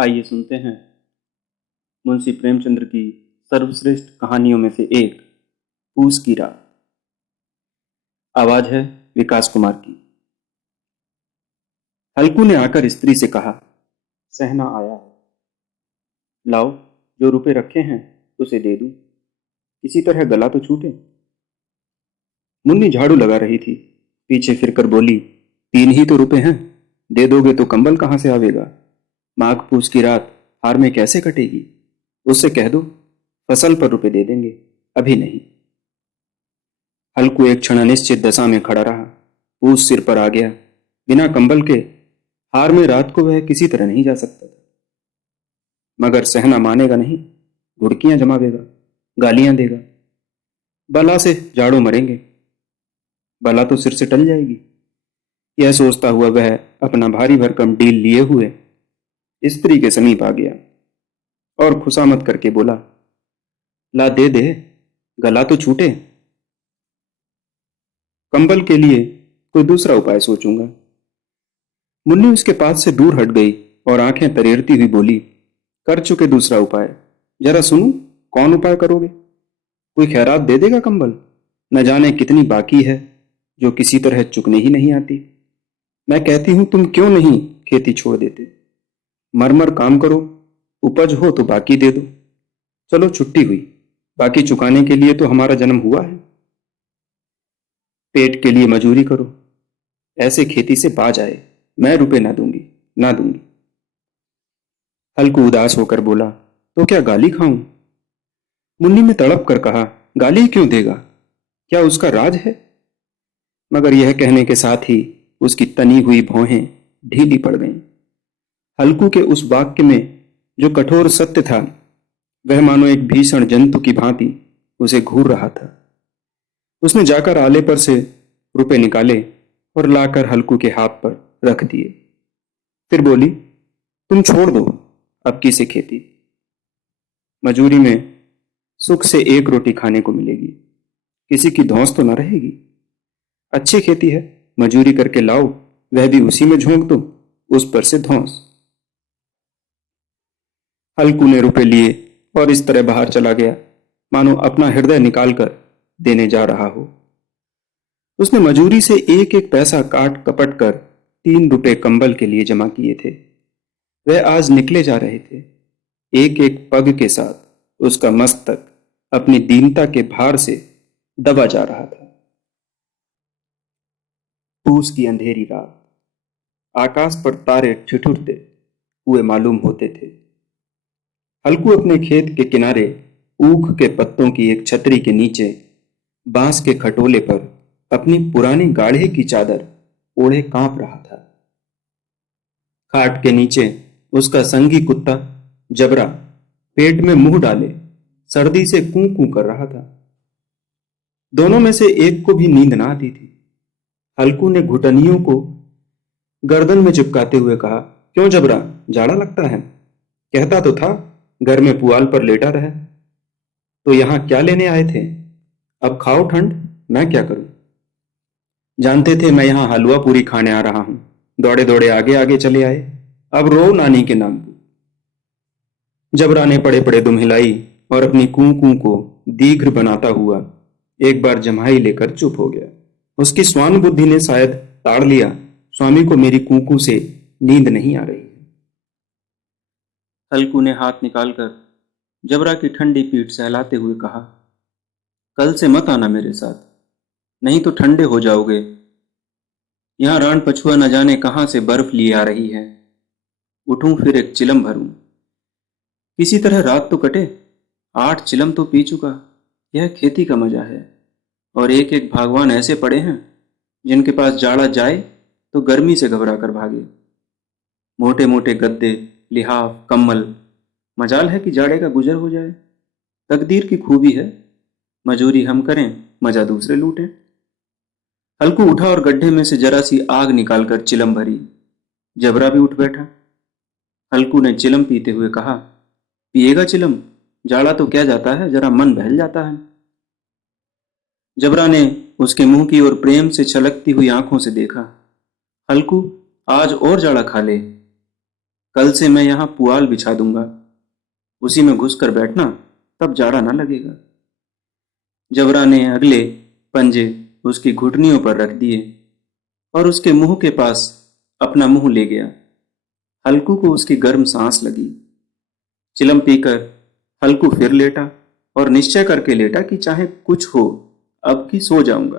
आइए सुनते हैं मुंशी प्रेमचंद्र की सर्वश्रेष्ठ कहानियों में से एक, पूस की रात। आवाज है विकास कुमार की। हल्कू ने आकर स्त्री से कहा, सहना आया है, लाओ जो रुपए रखे हैं उसे दे दूं, किसी तरह गला तो छूटे। मुन्नी झाड़ू लगा रही थी, पीछे फिरकर बोली, 3 ही तो रुपए हैं, दे दोगे तो कंबल कहां से आवेगा। माघ पूस की रात हार में कैसे कटेगी। उससे कह दो फसल पर रुपए दे देंगे, अभी नहीं। हल्कू एक क्षण अनिश्चित दशा में खड़ा रहा। पूस सिर पर आ गया। बिना कंबल के हार में रात को वह किसी तरह नहीं जा सकता था। मगर सहना मानेगा नहीं, घुड़कियां जमावेगा, गालियां देगा। बला से जाड़ों मरेंगे, बला तो सिर से टल जाएगी। यह सोचता हुआ वह अपना भारी भरकम डील लिए हुए स्त्री के समीप आ गया और खुशामद करके बोला, ला दे दे, गला तो छूटे। कंबल के लिए कोई दूसरा उपाय सोचूंगा। मुन्नी उसके पास से दूर हट गई और आंखें तरेरती हुई बोली, कर चुके दूसरा उपाय, जरा सुनूं कौन उपाय करोगे। कोई खैरात दे देगा कंबल, न जाने कितनी बाकी है जो किसी तरह चुकने ही नहीं आती। मैं कहती हूं तुम क्यों नहीं खेती छोड़ देते, मरमर काम करो, उपज हो तो बाकी दे दो। चलो छुट्टी हुई, बाकी चुकाने के लिए तो हमारा जन्म हुआ है। पेट के लिए मजूरी करो, ऐसे खेती से बाज आए, मैं रुपए ना दूंगी, ना दूंगी। हल्कू उदास होकर बोला, तो क्या गाली खाऊं। मुन्नी ने तड़प कर कहा, गाली क्यों देगा, क्या उसका राज है। मगर यह कहने के साथ ही उसकी तनी हुई भौहें ढीली पड़ गईं। हल्कू के उस वाक्य में जो कठोर सत्य था, वह मानो एक भीषण जंतु की भांति उसे घूर रहा था। उसने जाकर आले पर से रुपए निकाले और लाकर हल्कू के हाथ पर रख दिए। फिर बोली, तुम छोड़ दो अब की से खेती, मजूरी में सुख से एक रोटी खाने को मिलेगी, किसी की धौंस तो न रहेगी। अच्छी खेती है, मजूरी करके लाओ, वह भी उसी में झोंक दो, उस पर से धौंस। हल्कू ने रुपए लिए और इस तरह बाहर चला गया मानो अपना हृदय निकालकर देने जा रहा हो। उसने मजूरी से एक एक पैसा काट कपट कर 3 रुपए कंबल के लिए जमा किए थे। वह आज निकले जा रहे थे। एक एक पग के साथ उसका मस्तक अपनी दीनता के भार से दबा जा रहा था। पूस की अंधेरी रात, आकाश पर तारे ठिठुरते हुए मालूम होते थे। हल्कू अपने खेत के किनारे ऊख के पत्तों की एक छतरी के नीचे बांस के खटोले पर अपनी पुरानी गाढ़े की चादर ओढ़े कांप रहा था। खाट के नीचे उसका संगी कुत्ता जबरा पेट में मुंह डाले सर्दी से कूं कूं कर रहा था। दोनों में से एक को भी नींद ना आती थी। हल्कू ने घुटनियों को गर्दन में चिपकाते हुए कहा, क्यों जबरा, जाड़ा लगता है। कहता तो था घर में पुआल पर लेटा रहे, तो यहां क्या लेने आए थे। अब खाओ ठंड, मैं क्या करूं। जानते थे मैं यहां हलवा पूरी खाने आ रहा हूं, दौड़े दौड़े आगे आगे चले आए, अब रो नानी के नाम को। जबरा ने पड़े पड़े दुम हिलाई और अपनी कूं कूं को दीर्घ बनाता हुआ एक बार जम्हाई लेकर चुप हो गया। उसकी स्वान बुद्धि ने शायद ताड़ लिया, स्वामी को मेरी कूकू से नींद नहीं आ रही है। हल्कू ने हाथ निकालकर जबरा की ठंडी पीठ सहलाते हुए कहा, कल से मत आना मेरे साथ, नहीं तो ठंडे हो जाओगे। यहां रान पछुआ न जाने कहां से बर्फ लिए आ रही है। उठूं फिर एक चिलम भरूं, किसी तरह रात तो कटे। 8 चिलम तो पी चुका, यह खेती का मजा है। और एक एक भागवान ऐसे पड़े हैं जिनके पास जाड़ा जाए तो गर्मी से घबरा कर भागे। मोटे मोटे गद्दे, लिहाफ, कम्बल, मजाल है कि जाड़े का गुजर हो जाए। तकदीर की खूबी है, मजूरी हम करें, मजा दूसरे लूटें। हल्कू उठा और गड्ढे में से जरा सी आग निकालकर चिलम भरी। जबरा भी उठ बैठा। हल्कू ने चिलम पीते हुए कहा, पिएगा चिलम, जाड़ा तो क्या जाता है, जरा मन बहल जाता है। जबरा ने उसके मुंह की ओर प्रेम से छलकती हुई आंखों से देखा। हल्कू, आज और जाड़ा खा ले। कल से मैं यहां पुआल बिछा दूंगा, उसी में घुसकर बैठना, तब जाड़ा ना लगेगा। जबरा ने अगले पंजे उसकी घुटनियों पर रख दिए और उसके मुंह के पास अपना मुंह ले गया। हल्कू को उसकी गर्म सांस लगी। चिलम पीकर हल्कू फिर लेटा और निश्चय करके लेटा कि चाहे कुछ हो, अब की सो जाऊंगा।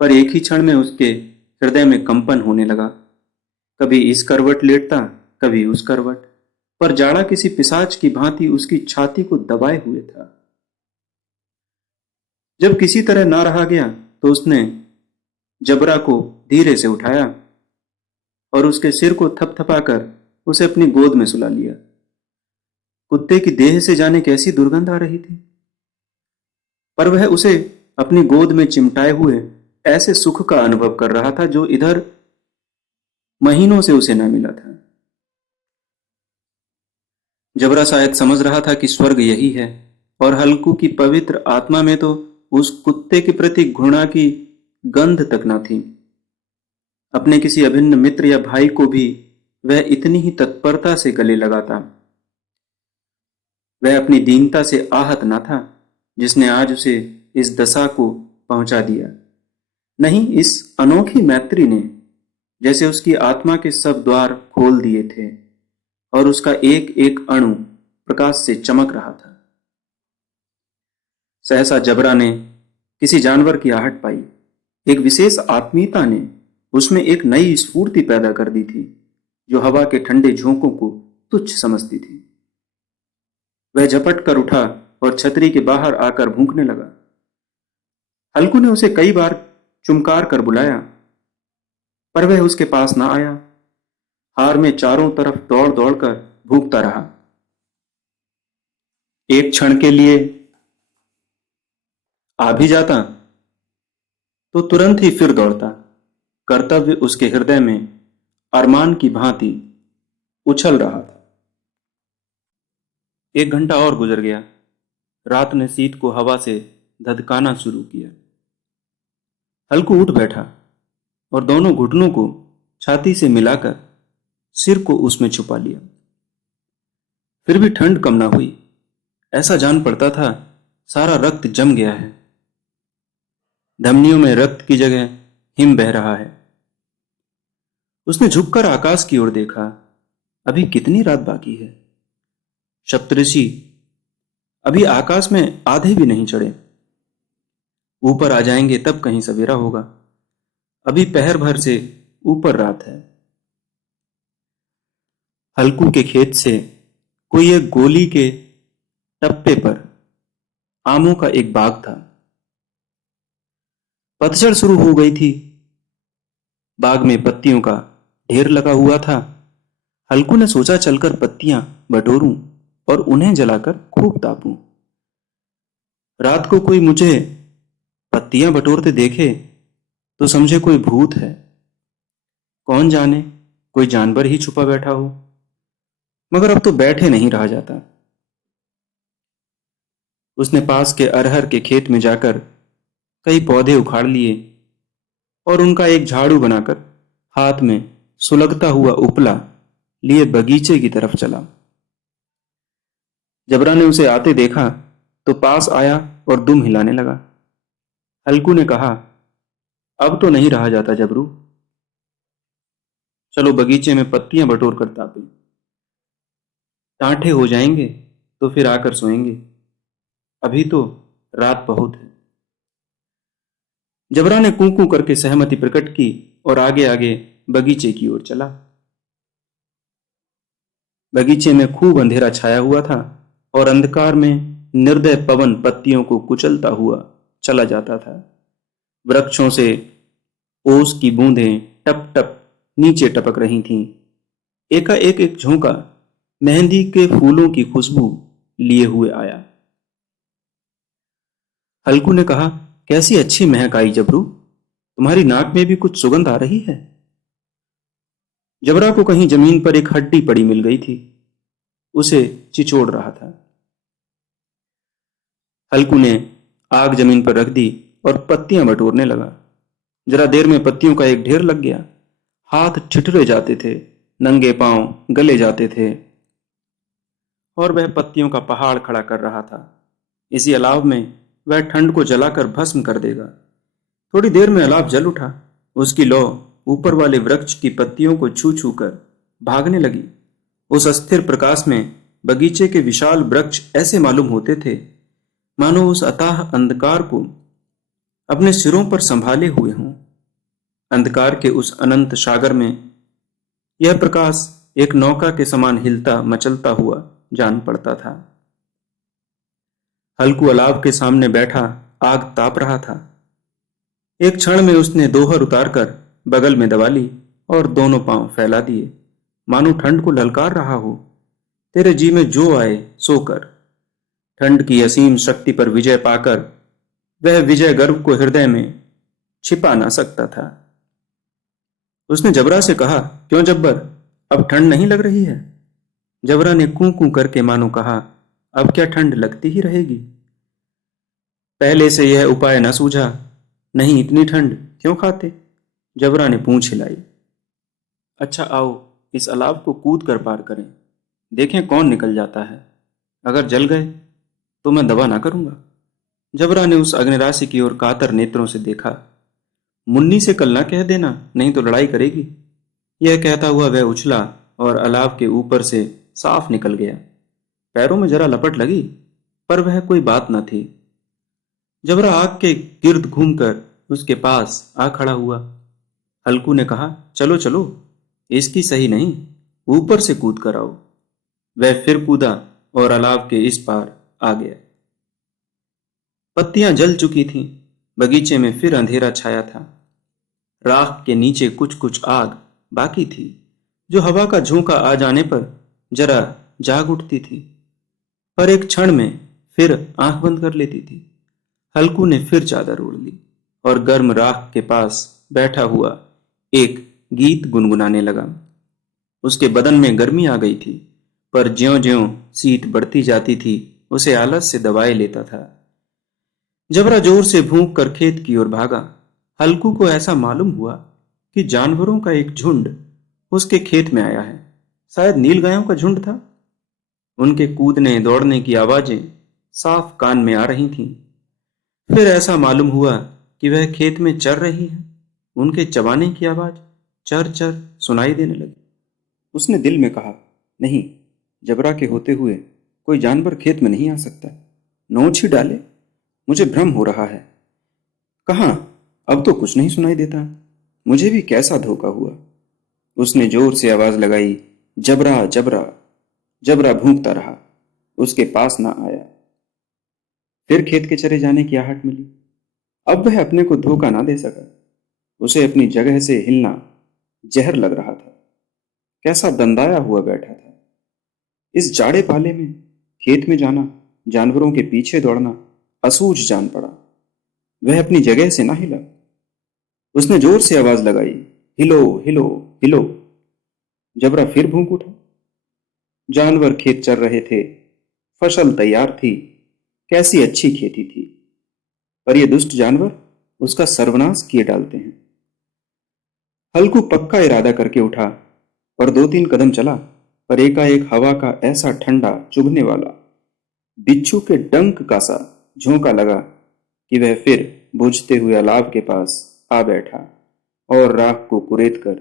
पर एक ही क्षण में उसके हृदय में कंपन होने लगा। कभी इस करवट लेटता, कभी उस करवट, पर जाड़ा किसी पिशाच की भांति उसकी छाती को दबाए हुए था। जब किसी तरह ना रहा गया तो उसने जबरा को धीरे से उठाया और उसके सिर को थपथपाकर उसे अपनी गोद में सुला लिया। कुत्ते की देह से जाने कैसी दुर्गंध आ रही थी, पर वह उसे अपनी गोद में चिमटाए हुए ऐसे सुख का अनुभव कर रहा था जो इधर महीनों से उसे न मिला था। जबरा शायद समझ रहा था कि स्वर्ग यही है, और हल्कू की पवित्र आत्मा में तो उस कुत्ते के प्रति घृणा की गंध तक न थी। अपने किसी अभिन्न मित्र या भाई को भी वह इतनी ही तत्परता से गले लगाता। वह अपनी दीनता से आहत न था जिसने आज उसे इस दशा को पहुंचा दिया। नहीं, इस अनोखी मैत्री ने जैसे उसकी आत्मा के सब द्वार खोल दिए थे और उसका एक एक अणु प्रकाश से चमक रहा था। सहसा जबरा ने किसी जानवर की आहट पाई। एक विशेष आत्मीयता ने उसमें एक नई स्फूर्ति पैदा कर दी थी जो हवा के ठंडे झोंकों को तुच्छ समझती थी। वह झपट कर उठा और छतरी के बाहर आकर भूंकने लगा। हल्कू ने उसे कई बार चुमकार कर बुलाया, पर वह उसके पास ना आया। हार में चारों तरफ दौड़ दौड़कर भूखता रहा। एक क्षण के लिए आ भी जाता तो तुरंत ही फिर दौड़ता। कर्तव्य उसके हृदय में अरमान की भांति उछल रहा था। 1 घंटा और गुजर गया। रात ने शीत को हवा से धधकाना शुरू किया। हल्कू उठ बैठा और दोनों घुटनों को छाती से मिलाकर सिर को उसमें छुपा लिया। फिर भी ठंड कम ना हुई। ऐसा जान पड़ता था सारा रक्त जम गया है। धमनियों में रक्त की जगह हिम बह रहा है। उसने झुककर आकाश की ओर देखा। अभी कितनी रात बाकी है। सप्तऋषि अभी आकाश में आधे भी नहीं चढ़े। ऊपर आ जाएंगे तब कहीं सवेरा होगा। अभी पहर भर से ऊपर रात है। हल्कू के खेत से कोई एक गोली के टप्पे पर आमों का एक बाग था। पतझड़ शुरू हो गई थी। बाग में पत्तियों का ढेर लगा हुआ था। हल्कू ने सोचा चलकर पत्तियां बटोरूं और उन्हें जलाकर खूब तापूं। रात को कोई मुझे पत्तियां बटोरते देखे तो समझे कोई भूत है। कौन जाने कोई जानवर ही छुपा बैठा हो। मगर अब तो बैठे नहीं रहा जाता। उसने पास के अरहर के खेत में जाकर कई पौधे उखाड़ लिए और उनका एक झाड़ू बनाकर हाथ में सुलगता हुआ उपला लिए बगीचे की तरफ चला। जबरा ने उसे आते देखा तो पास आया और दुम हिलाने लगा। हल्कू ने कहा, अब तो नहीं रहा जाता जबरू, चलो बगीचे में पत्तियां बटोर कर तापे। टांठे हो जाएंगे तो फिर आकर सोएंगे। अभी तो रात बहुत है। जबरा ने कूं कूं करके सहमति प्रकट की और आगे आगे बगीचे की ओर चला। बगीचे में खूब अंधेरा छाया हुआ था और अंधकार में निर्दय पवन पत्तियों को कुचलता हुआ चला जाता था। वृक्षों से ओस की बूंदें टप टप नीचे टपक रही थीं। एकाएक एक झोंका मेहंदी के फूलों की खुशबू लिए हुए आया। हल्कू ने कहा, कैसी अच्छी महक आई जबरू, तुम्हारी नाक में भी कुछ सुगंध आ रही है। जबरा को कहीं जमीन पर एक हड्डी पड़ी मिल गई थी। उसे चिचोड़ रहा था। हल्कू ने आग जमीन पर रख दी और पत्तियां बटोरने लगा। जरा देर में पत्तियों का एक ढेर लग गया। हाथ ठिठुरे जाते थे नंगे पांव गले जाते थे और वह पत्तियों का पहाड़ खड़ा कर रहा था। इसी अलाव में वह ठंड को जलाकर भस्म कर देगा। थोड़ी देर में अलाव जल उठा। उसकी लौ ऊपर वाले वृक्ष की पत्तियों को छू छू कर भागने लगी। उस अस्थिर प्रकाश में बगीचे के विशाल वृक्ष ऐसे मालूम होते थे मानो उस अथाह अंधकार को अपने सिरों पर संभाले हुए हों। अंधकार के उस अनंत सागर में यह प्रकाश एक नौका के समान हिलता मचलता हुआ जान पड़ता था। हल्कू अलाव के सामने बैठा आग ताप रहा था। एक क्षण में उसने दोहर उतारकर बगल में दबा ली और दोनों पांव फैला दिए, मानो ठंड को ललकार रहा हो। तेरे जी में जो आए सो कर। ठंड की असीम शक्ति पर विजय पाकर वह विजय गर्व को हृदय में छिपा ना सकता था। उसने जबरा से कहा, क्यों जब्बर, अब ठंड नहीं लग रही है? जबरा ने कूं कूं करके मानो कहा, अब क्या ठंड लगती ही रहेगी? पहले से यह उपाय न सूझा, नहीं इतनी ठंड क्यों खाते? जबरा ने पूंछ हिलाई। अच्छा आओ, इस अलाव को कूद कर पार करें, देखें कौन निकल जाता है। अगर जल गए तो मैं दवा ना करूंगा। जबरा ने उस अग्निराशि की ओर कातर नेत्रों से देखा। मुन्नी से कल ना कह देना, नहीं तो लड़ाई करेगी। यह कहता हुआ वह उछला और अलाव के ऊपर से साफ निकल गया। पैरों में जरा लपट लगी, पर वह कोई बात न थी। जबरा आग के गिर्द घूमकर उसके पास आ खड़ा हुआ। हल्कू ने कहा, चलो चलो, इसकी सही नहीं, ऊपर से कूद कर आओ। वह फिर कूदा और अलाव के इस पार आ गया। पत्तियां जल चुकी थीं। बगीचे में फिर अंधेरा छाया था। राख के नीचे कुछ कुछ आग बाकी थी, जो हवा का झोंका आ जाने पर जरा जाग उठती थी, पर एक क्षण में फिर आंख बंद कर लेती थी। हल्कू ने फिर चादर ओढ़ ली और गर्म राख के पास बैठा हुआ एक गीत गुनगुनाने लगा। उसके बदन में गर्मी आ गई थी, पर ज्यों-ज्यों शीत बढ़ती जाती थी, उसे आलस से दबाए लेता था। जबरा जोर से भूंक कर खेत की ओर भागा। हल्कू को ऐसा मालूम हुआ कि जानवरों का एक झुंड उसके खेत में आया है। शायद नीलगायों का झुंड था। उनके कूदने दौड़ने की आवाजें साफ कान में आ रही थीं। फिर ऐसा मालूम हुआ कि वह खेत में चर रही है। उनके चबाने की आवाज चर चर सुनाई देने लगी। उसने दिल में कहा, नहीं, जबरा के होते हुए कोई जानवर खेत में नहीं आ सकता। नोच ही डाले, मुझे भ्रम हो रहा है। कहाँ, अब तो कुछ नहीं सुनाई देता। मुझे भी कैसा धोखा हुआ। उसने जोर से आवाज लगाई, जबरा जबरा। जबरा भूंकता रहा, उसके पास ना आया। फिर खेत के चरे जाने की आहट मिली। अब वह अपने को धोखा ना दे सका। उसे अपनी जगह से हिलना जहर लग रहा था। कैसा दंदाया हुआ बैठा था। इस जाड़े पाले में खेत में जाना, जानवरों के पीछे दौड़ना असूझ जान पड़ा। वह अपनी जगह से ना हिला। उसने जोर से आवाज लगाई, हिलो हिलो हिलो। जबरा फिर भूंक उठा। जानवर खेत चर रहे थे। फसल तैयार थी। कैसी अच्छी खेती थी, पर ये दुष्ट जानवर उसका सर्वनाश किए डालते हैं। हल्कू पक्का इरादा करके उठा और 2-3 कदम चला, पर एकाएक हवा का ऐसा ठंडा चुभने वाला बिच्छू के डंक का सा झोंका लगा कि वह फिर बुझते हुए अलाव के पास आ बैठा और राख को कुरेद कर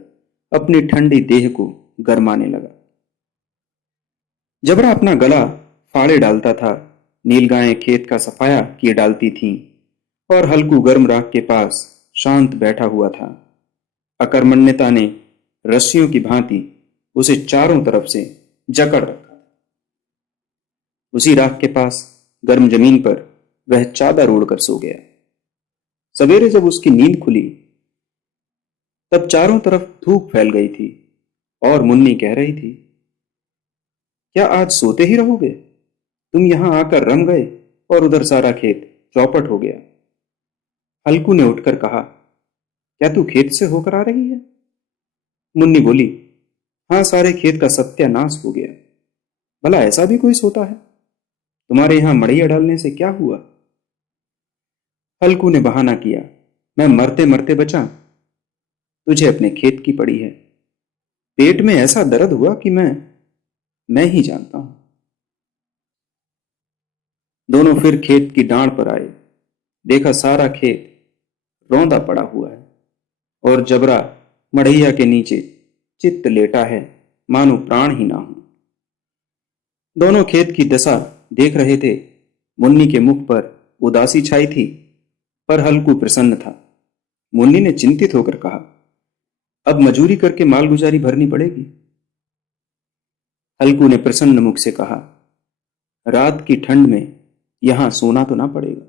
अपनी ठंडी देह को गरमाने लगा। जबरा अपना गला फाड़े डालता था। नीलगायें खेत का सफाया किए डालती थीं और हल्कू गर्म राख के पास शांत बैठा हुआ था। अकर्मण्यता ने रस्सियों की भांति उसे चारों तरफ से जकड़ रखा। उसी राख के पास गर्म जमीन पर वह चादर ओढ़कर सो गया। सवेरे जब उसकी नींद खुली, तब चारों तरफ धूप फैल गई थी और मुन्नी कह रही थी, क्या आज सोते ही रहोगे? तुम यहां आकर रम गए और उधर सारा खेत चौपट हो गया। हल्कू ने उठकर कहा, क्या तू खेत से होकर आ रही है? मुन्नी बोली, हाँ, सारे खेत का सत्यानाश हो गया। भला ऐसा भी कोई सोता है? तुम्हारे यहां मड़ैया डालने से क्या हुआ? हल्कू ने बहाना किया, मैं मरते मरते बचा, तुझे अपने खेत की पड़ी है। पेट में ऐसा दर्द हुआ कि मैं ही जानता हूं। दोनों फिर खेत की डांड पर आए। देखा सारा खेत रौंदा पड़ा हुआ है और जबरा मड़ैया के नीचे चित्त लेटा है, मानो प्राण ही ना हो। दोनों खेत की दशा देख रहे थे। मुन्नी के मुख पर उदासी छाई थी, पर हल्कू प्रसन्न था। मुन्नी ने चिंतित होकर कहा, अब मजूरी करके मालगुजारी भरनी पड़ेगी। हल्कू ने प्रसन्न मुख से कहा, रात की ठंड में यहां सोना तो ना पड़ेगा।